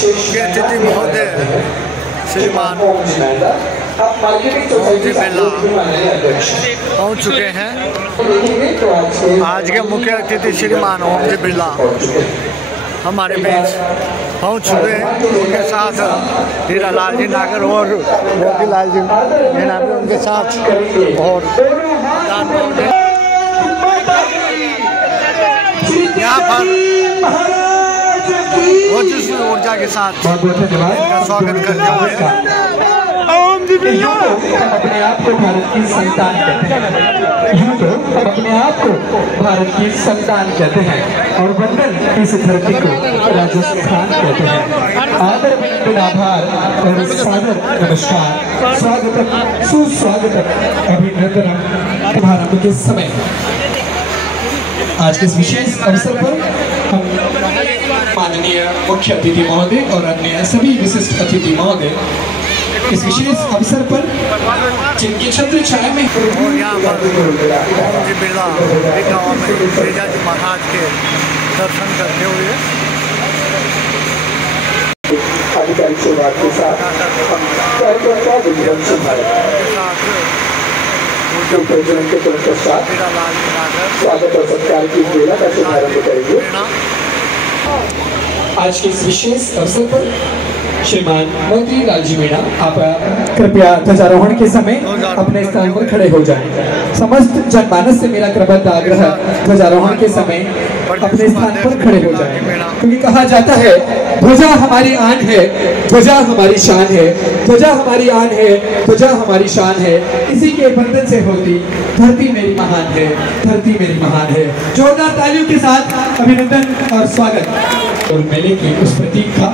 मुख्य अतिथि महोदय श्रीमान ओम जी बिरला पहुँच चुके हैं। आज के मुख्य अतिथि श्रीमान ओम जी बिरला हमारे बीच पहुँच चुके हैं। उनके साथ हीरा लाल जी नागर और मोती लाल जी मीणा भी उनके साथ, और यहाँ पर ऊर्जा के साथ इनका स्वागत करते हुए अपने आप को भारत की संतान कहते हैं, अपने आप को भारत की संतान कहते हैं, और वंदन इस धरती को राजस्थान कहते हैं। आदर आभार और सादर नमस्कार, स्वागतम सुस्वागतम अभिनंदनम शुभारंभ के समय। आज के इस विशेष अवसर पर हम माननीय मुख्य अतिथि महोदय और अन्य सभी विशिष्ट अतिथि महोदय इस विशेष अवसर पर जिनकी छत्र छाया में और यहाँ पर ओम जी बिरला गाँव में तेजा जी महाराज के दर्शन करते हुए स्वागत और सत्कार की बेला का शुभारंभ करेंगे। आज के इस विशेष अवसर पर श्रीमान मोती लाल जी मीणा, आप कृपया ध्वजारोहण के समय अपने स्थान पर खड़े हो जाएं। समस्त जनमानस से मेरा क्रमबद्ध आग्रह ध्वजारोहण के समय अपने स्थान पर खड़े हो जाएं, क्योंकि कहा जाता है ध्वजा हमारी आन है, ध्वजा हमारी शान है, ध्वजा हमारी आन है, ध्वजा हमारी शान है। इसी के बंधन से होती धरती मेरी महान है, धरती मेरी महान है। जोरदार तालियों के साथ अभिनंदन और स्वागत। और मेले की उस प्रतीक का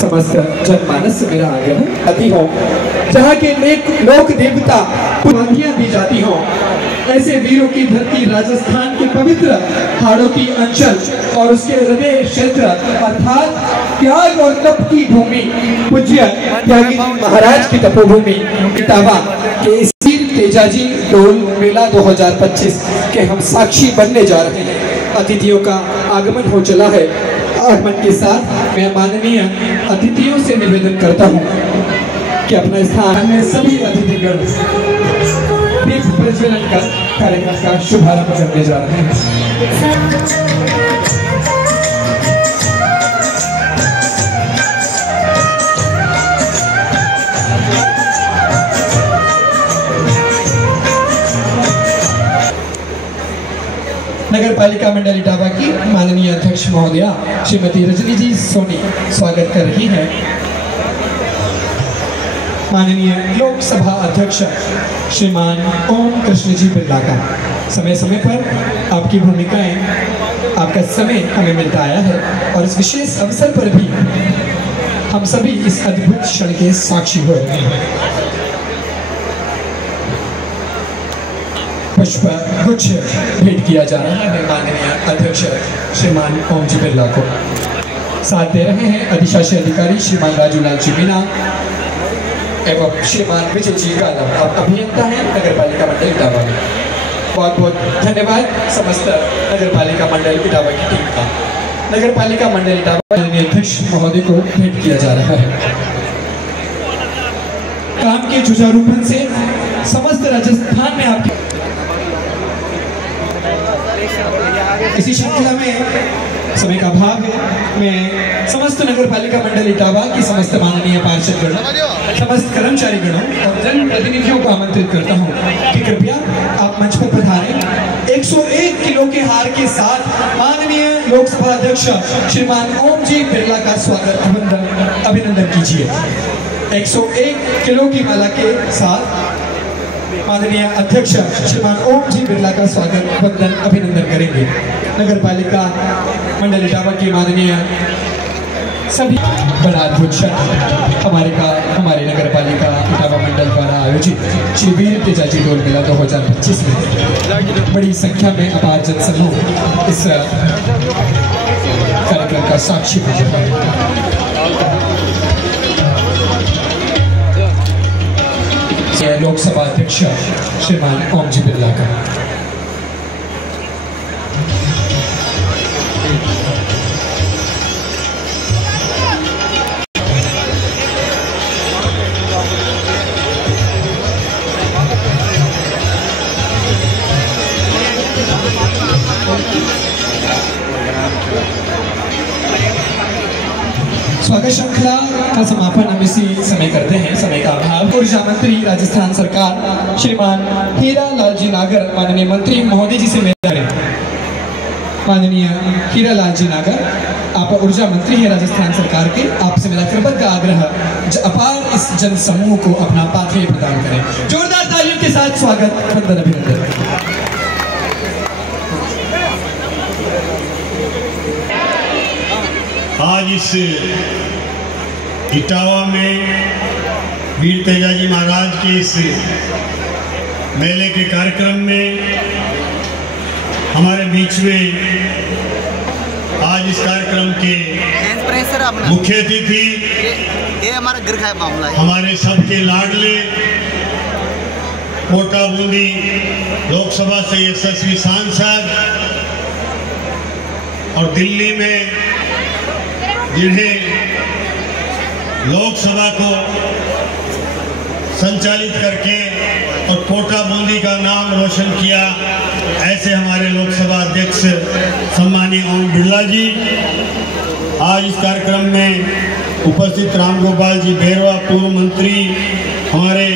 समस्त जनमानस से मेरा आग्रह आती हो, जहाँ के लोक देवता कुर्बानियां दी जाती हो, ऐसे वीरों की धरती राजस्थान के पवित्र हाड़ोती अंचल और उसके हृदय क्षेत्र अर्थात त्याग और तप की भूमि पूज्य त्यागी महाराज की तपोभूमि इटावा के इसी तेजाजी डोल मेला 2025 के हम साक्षी बनने जा रहे हैं। अतिथियों का आगमन हो चला है। आगमन के साथ मैं माननीय अतिथियों से निवेदन करता हूं कि अपना स्थान में सभी अतिथिगण दीप प्रज्वलन का कार्यक्रम का शुभारंभ करने जा रहे हैं। नगर पालिका मंडल इटावा की माननीय अध्यक्ष महोदया श्रीमती रजनी जी सोनी स्वागत कर रही है। माननीय लोकसभा अध्यक्ष श्रीमान ओम कृष्ण जी बिरला का समय समय पर आपकी भूमिकाएं, आपका समय हमें मिलता आया है, और इस विशेष अवसर पर भी हम सभी इस अद्भुत क्षण के साक्षी हो रहे हैं। पुष्प गुच्छ भेंट किया जा रहा है माननीय अध्यक्ष श्रीमान ओम जी बिरला को। साथ दे रहे हैं अधिशासी अधिकारी श्रीमान राजू लाल जी मीणा एवं श्रीमान विजय जी गालव, आप अभियंता हैं नगर पालिका मंडल इटावा में। बहुत बहुत धन्यवाद समस्त नगर पालिका मंडल इटावा की टीम का। नगर पालिका मंडल इटावा माननीय अध्यक्ष महोदय को भेंट किया जा रहा है। काम के जुझारूपन से समस्त राजस्थान में आपके इसी श्रृंखला में समय का अभाव है। मैं समस्त नगर पालिका मंडल इटावा की समस्त माननीय पार्षदगण, समस्त कर्मचारी गणों और जनप्रतिनिधियों को आमंत्रित करता हूं कि कृपया आप मंच पर पधारें। 101 किलो के हार के साथ माननीय लोकसभा अध्यक्ष श्रीमान ओम जी बिरला का स्वागत अभिनंदन कीजिए। 101 किलो की माला के साथ माननीय अध्यक्ष श्रीमान ओम जी बिरला का स्वागत वंदन अभिनंदन करेंगे। नगर पालिका मंडल इटावा की माननीय सभी बड़ा अद्भुत हमारे नगर पालिका इटावा मंडल द्वारा आयोजित श्री वीर तेजाजी डोल मेला 2025 में बड़ी संख्या में अपार जनसमूह इस कार्यक्रम का साक्षी बने। लोकसभा अध्यक्ष श्रीमान ओम जी बिरला का स्वागत श्रृंखला का समापन हम इसी समय करते हैं, समय का अभाव। ऊर्जा मंत्री राजस्थान सरकार श्रीमान हीरा लाल जी नागर, माननीय मंत्री महोदय जी से मेरा माननीय हीरा लाल जी नागर, आप ऊर्जा मंत्री हैं राजस्थान सरकार के, आपसे मेरा कृतज्ञ आग्रह अपार इस जन समूह को अपना पाथेय प्रदान करें। जोरदार तालियों के साथ स्वागत, वंदन, अभिनंदन। आज इस इटावा में वीर तेजाजी महाराज के इस मेले के कार्यक्रम में हमारे बीच में आज इस कार्यक्रम के मुख्य अतिथि ये हमारा घर का मामला है। हमारे सबके लाडले कोटा बूंदी लोकसभा से यशस्वी सांसद और दिल्ली में जिन्हें लोकसभा को संचालित करके और कोटा बूंदी का नाम रोशन किया, ऐसे हमारे लोकसभा अध्यक्ष सम्मानीय ओम बिरला जी आज इस कार्यक्रम में उपस्थित, रामगोपाल जी भेरवा पूर्व मंत्री, हमारे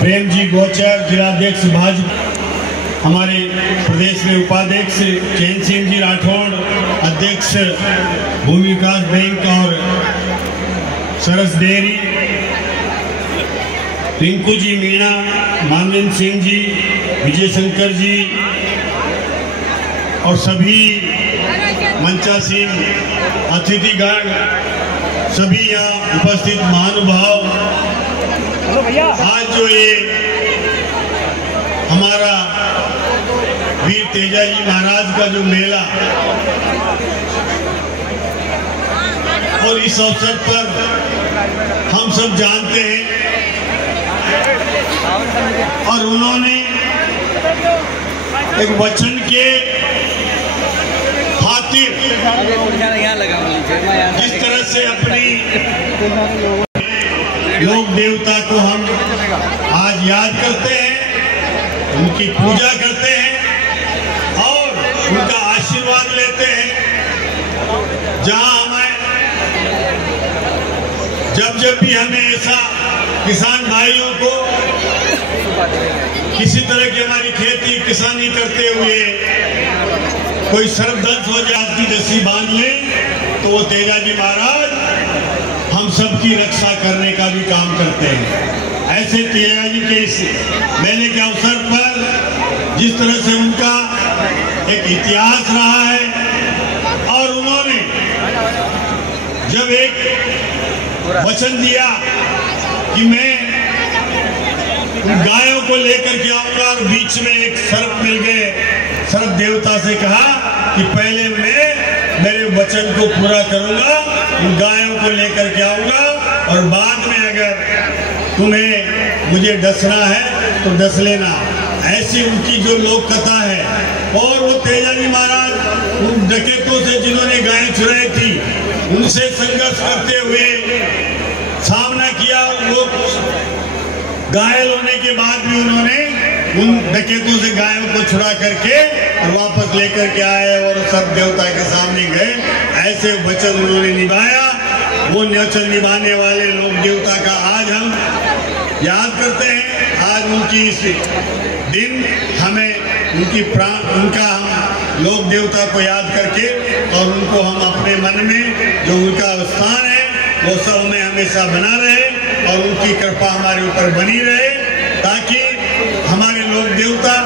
प्रेम जी गोचर जिलाध्यक्ष भाजपा, हमारे प्रदेश में उपाध्यक्ष चैन सिंह जी राठौड़, अध्यक्ष भूमि विकास बैंक और सरस डेयरी, रिंकू जी मीणा, मानवेंद्र सिंह जी, विजय शंकर जी और सभी मंचासीन अतिथिगण, सभी यहाँ उपस्थित महानुभाव, आज जो ये हमारा वीर तेजाजी महाराज का जो मेला और इस अवसर पर हम सब जानते हैं और उन्होंने एक वचन के खातिर जिस तरह से अपनी लोक देवता को हम आज याद करते हैं, उनकी पूजा करते हैं और उनका आशीर्वाद लेते हैं। जहां हमें जब भी हमें ऐसा किसान भाइयों को किसी तरह की हमारी खेती किसानी करते हुए कोई सर्वदर्द हो जाए की रस्सी बांध ले, तो वो तेजाजी महाराज हम सबकी रक्षा करने का भी काम करते हैं। ऐसे तेजाजी के इस मेले के अवसर पर जिस तरह से उनका एक इतिहास रहा है और उन्होंने जब एक वचन दिया कि मैं गायों को लेकर के आऊंगा और बीच में एक सर्प मिल गए, सर्प देवता से कहा कि पहले मैं मेरे वचन को पूरा करूंगा, उन गायों को लेकर के आऊंगा और बाद में अगर तुम्हें मुझे डसना है तो डस लेना। ऐसी उनकी जो लोक कथा है। और वो तेजाजी महाराज उन डकैतों से जिन्होंने गायें चुराई थी उनसे संघर्ष करते हुए सामना किया। वो घायल होने के बाद भी उन्होंने उन डकैतों से गायों को छुड़ा करके और वापस लेकर के आए और सब देवता के सामने गए। ऐसे वचन उन्होंने निभाया। वो वचन निभाने वाले लोक देवता का आज हम याद करते हैं। आज उनकी इस दिन हमें उनका हम लोक देवता को याद करके और उनको हम अपने मन में जो उनका स्थान है वो सब में हमेशा बना रहे और उनकी कृपा हमारे ऊपर बनी रहे, ताकि हमारे लोक देवता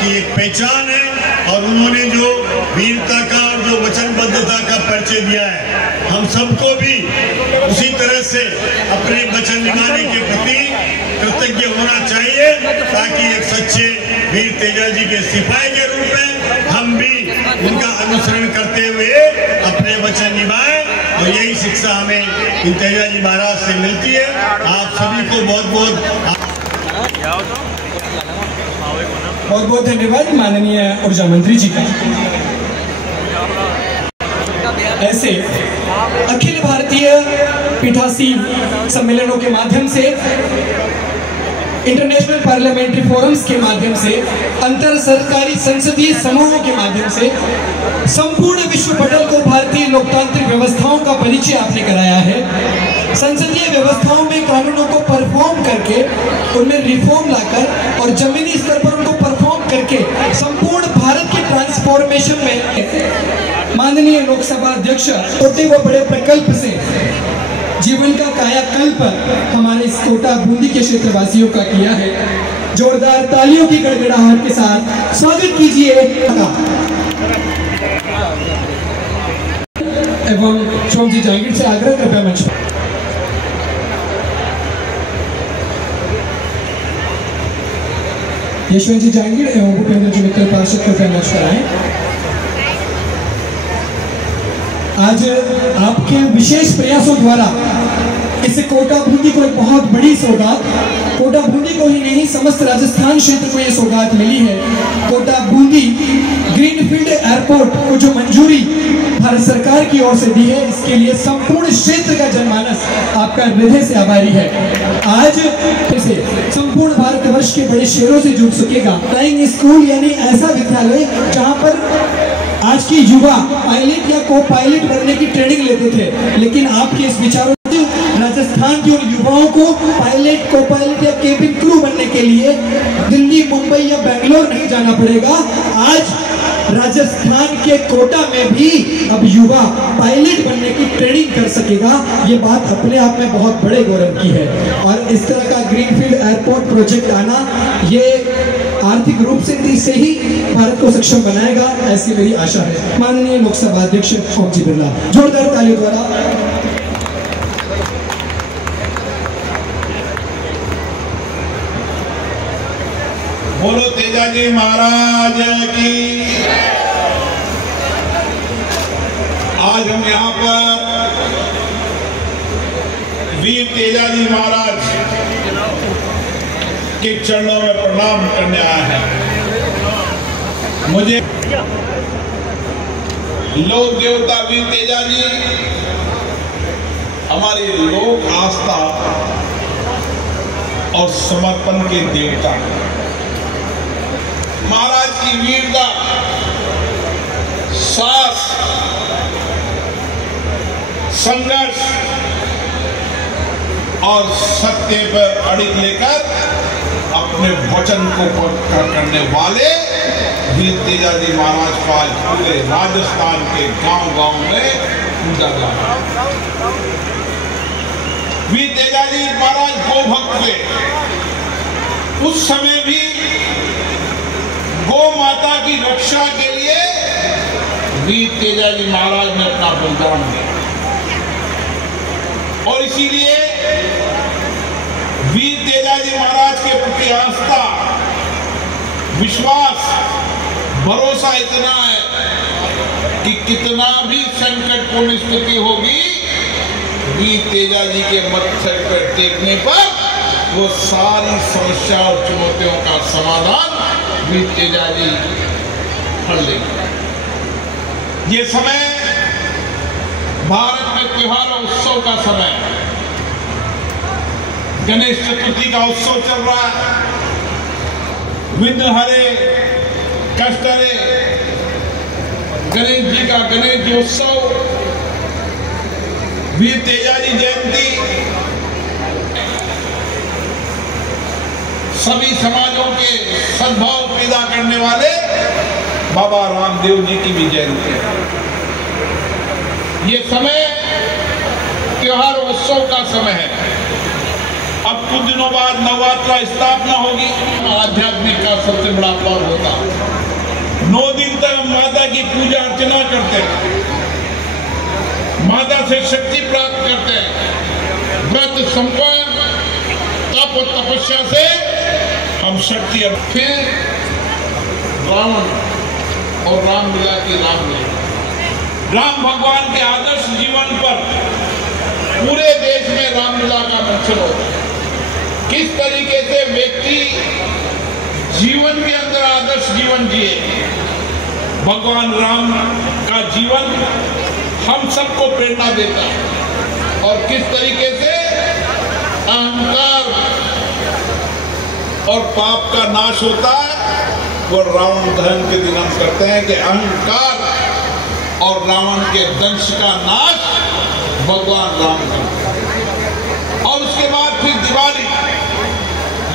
की एक पहचान है। और उन्होंने जो वीरता का और जो वचनबद्धता का परिचय दिया है, हम सबको भी उसी तरह से अपने वचन निभाने के प्रति कृतज्ञ होना चाहिए, ताकि एक सच्चे वीर तेजाजी के सिपाही के रूप में हम भी उनका अनुसरण करते हुए अपने वचन निभाएं। और यही शिक्षा हमें इन तेजाजी महाराज से मिलती है। आप सभी को बहुत बहुत धन्यवाद माननीय ऊर्जा मंत्री जी का। ऐसे अखिल भारतीय पीठासीन सम्मेलनों के माध्यम से इंटरनेशनल पार्लियामेंट्री फोरम्स के माध्यम से, अंतर सरकारी संसदीय समूहों के माध्यम से संपूर्ण विश्व पटल को भारतीय लोकतांत्रिक व्यवस्थाओं का परिचय आपने कराया है। संसदीय व्यवस्थाओं में कानूनों को परफॉर्म करके उनमें रिफॉर्म लाकर और जमीनी स्तर पर उनको परफॉर्म करके संपूर्ण भारत के ट्रांसफॉर्मेशन में माननीय लोकसभा अध्यक्ष छोटे व बड़े प्रकल्प से जीवन का कायाकल्प हमारे इस कोटा बूंदी के क्षेत्रवासियों का किया है। जोरदार तालियों की गड़गड़ाहट के साथ स्वागत कीजिए एवं चौंक जी जहांगीर से आग्रह कृपया मंच पर। यशवंत जी जहांगीर एवं भूपेंद्र जी मित्तल पार्षद कृपया मंच पर आए। आज आपके विशेष प्रयासों द्वारा इस कोटा बूंदी को एक बहुत बड़ी सौगात, कोटा बूंदी को ही नहीं समस्त राजस्थान क्षेत्र को यह सौगात मिली है। कोटा बूंदी ग्रीनफील्ड एयरपोर्ट को जो मंजूरी भारत सरकार की ओर से दी है, इसके लिए संपूर्ण क्षेत्र का जनमानस आपका हृदय से आभारी है। आज से संपूर्ण भारतवर्ष के बड़े शहरों से जुड़ सकेगा फ्लाइंग स्कूल, यानी ऐसा विद्यालय जहां पर आज के युवा पायलट या को पायलट बनने की ट्रेनिंग लेते थे, लेकिन आपके इस विचारों से राजस्थान के उन युवाओं को पायलट, को पायलट या केबिन क्रू बनने के लिए दिल्ली, मुंबई या बेंगलोर नहीं जाना पड़ेगा। आज राजस्थान के कोटा में भी अब युवा पायलट बनने की ट्रेनिंग कर सकेगा। ये बात अपने आप में बहुत बड़े गौरव की है और इस तरह का ग्रीनफील्ड एयरपोर्ट प्रोजेक्ट आना ये आर्थिक रूप से ही भारत को सक्षम बनाएगा, ऐसी मेरी आशा है। माननीय लोकसभा अध्यक्ष ओम जी बिरला, जोरदार तालियों द्वारा। बोलो तेजाजी महाराज की। आज हम यहाँ पर वीर तेजाजी महाराज के चरणों में प्रणाम करने आया है। मुझे लोक देवता वीर तेजाजी हमारी लोक आस्था और समर्पण के देवता, महाराज की वीरता, साहस, संघर्ष और सत्य पर अड़िग लेकर अपने वचन को पक्का करने वाले वीर तेजाजी महाराज को आज पूरे राजस्थान के गांव-गांव में पूजा जाता है। वीर तेजाजी महाराज गौ भक्त थे। उस समय भी गौ माता की रक्षा के लिए वीर तेजाजी महाराज ने अपना बलिदान दिया और इसीलिए वीर तेजाजी महाराज के प्रति आस्था, विश्वास, भरोसा इतना है कि कितना भी संकटपूर्ण स्थिति होगी, वीर तेजाजी के मत्सर पर टेकने पर वो सारी समस्या और चुनौतियों का समाधान वीर तेजाजी कर लेंगे। ये समय भारत में त्योहार और उत्सव का समय है। गणेश चतुर्थी का उत्सव चल रहा है। विघ्न हरे कष्ट हरे गणेश जी का गणेश उत्सव, वीर तेजाजी जयंती, सभी समाजों के सद्भाव पैदा करने वाले बाबा रामदेव जी की भी जयंती है। ये समय त्योहार उत्सव का समय है। अब कुछ दिनों बाद नवरात्रा स्थापना होगी। आध्यात्मिक का सबसे बड़ा पर्व होता है। 9 दिन तक हम माता की पूजा अर्चना करते हैं, माता से शक्ति प्राप्त करते हैं। व्रत संपन्न, तप और तपस्या से हम शक्ति। फिर रावण और रामलीला की रामलीला, राम भगवान के आदर्श जीवन पर पूरे देश में रामलीला का मंचन होता है। किस तरीके से व्यक्ति जीवन के अंदर आदर्श जीवन जिए, भगवान राम का जीवन हम सबको प्रेरणा देता है। और किस तरीके से अहंकार और पाप का नाश होता है, वो रावण दहन के दिन हम करते हैं कि अहंकार और रावण के दंश का नाश भगवान राम का। और उसके बाद फिर दिवाली,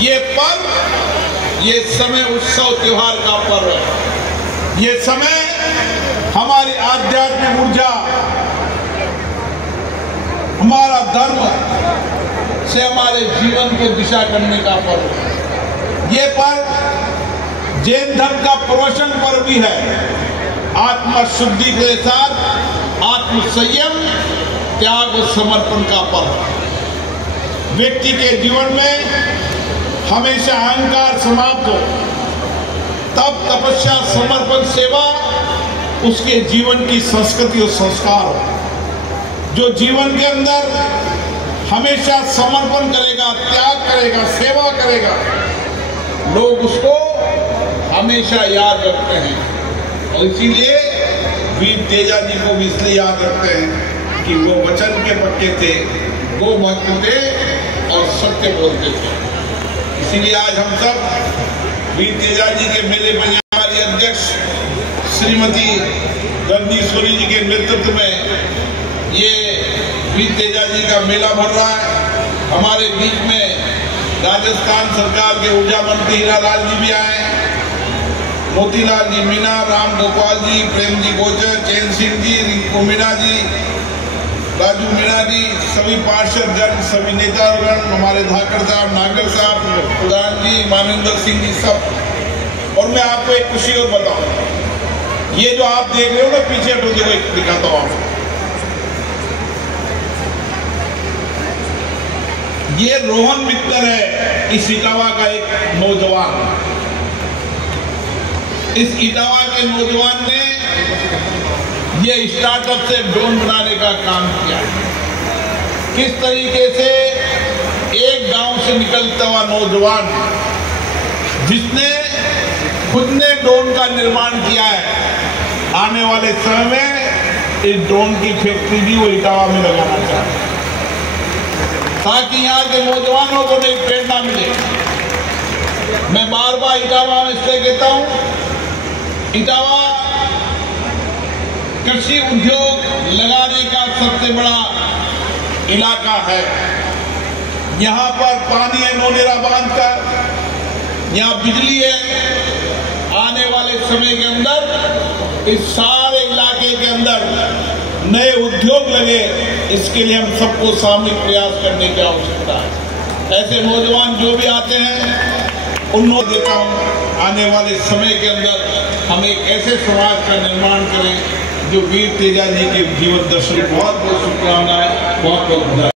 ये पर्व, ये समय उत्सव त्योहार का पर्व है। ये समय हमारी आध्यात्मिक ऊर्जा, हमारा धर्म से हमारे जीवन को दिशा करने का पर्व है। ये पर्व जैन धर्म का प्रवचन पर्व भी है। आत्मा शुद्धि के साथ आत्म संयम, त्याग और समर्पण का पर्व। व्यक्ति के जीवन में हमेशा अहंकार समाप्त हो, तब तपस्या, समर्पण, सेवा उसके जीवन की संस्कृति और संस्कार हो। जो जीवन के अंदर हमेशा समर्पण करेगा, त्याग करेगा, सेवा करेगा, लोग उसको हमेशा याद रखते हैं। और इसीलिए वीर तेजा जी को भी इसलिए याद रखते हैं कि वो वचन के पक्के थे, वो भक्त थे और सत्य बोलते थे। इसीलिए आज हम सब वीर तेजा जी के मेले में हमारी अध्यक्ष श्रीमती गंदीश्वरी जी के नेतृत्व में ये वीर तेजा जी का मेला भर रहा है। हमारे बीच में राजस्थान सरकार के ऊर्जा मंत्री हीरालाल जी भी आए, मोतीलाल जी मीणा, राम गोपाल जी, प्रेम जी गोचर, चैन सिंह जी, रिंकू मीणा जी, राजू मीणा जी, सभी पार्षद जन, सभी नेतागण, हमारे धाकड़ साहब, नागर साहब, प्रधान जी, मानवेंद्र सिंह जी, सब। और मैं आपको एक खुशी और बताऊं, ये जो आप देख रहे हो ना पीछे, तो देखो एक दिखाता हूं आपको। ये रोहन मित्तर है, इस इटावा का एक नौजवान। इस इटावा के नौजवान ने ये स्टार्टअप से ड्रोन बनाने का काम किया। किस तरीके से एक गांव से निकलता हुआ नौजवान, जिसने खुद ने ड्रोन का निर्माण किया है, आने वाले समय में इस ड्रोन की फैक्ट्री भी वो इटावा में लगाना चाहता है, ताकि यहाँ के नौजवानों को नई प्रेरणा मिले। मैं बार बार इटावा में इसलिए कहता हूँ, इटावा कृषि उद्योग लगाने का सबसे बड़ा इलाका है। यहाँ पर पानी है नौनेरा बांध का, यहाँ बिजली है। आने वाले समय के अंदर इस सारे इलाके के अंदर नए उद्योग लगे, इसके लिए हम सबको सामूहिक प्रयास करने की आवश्यकता है। ऐसे नौजवान जो भी आते हैं उनको देता हूँ, आने वाले समय के अंदर हम एक ऐसे समाज का निर्माण करें जो वीर तेजा जी के जीवन दर्शन। बहुत बहुत शुभकामनाएं, बहुत बहुत बधाई।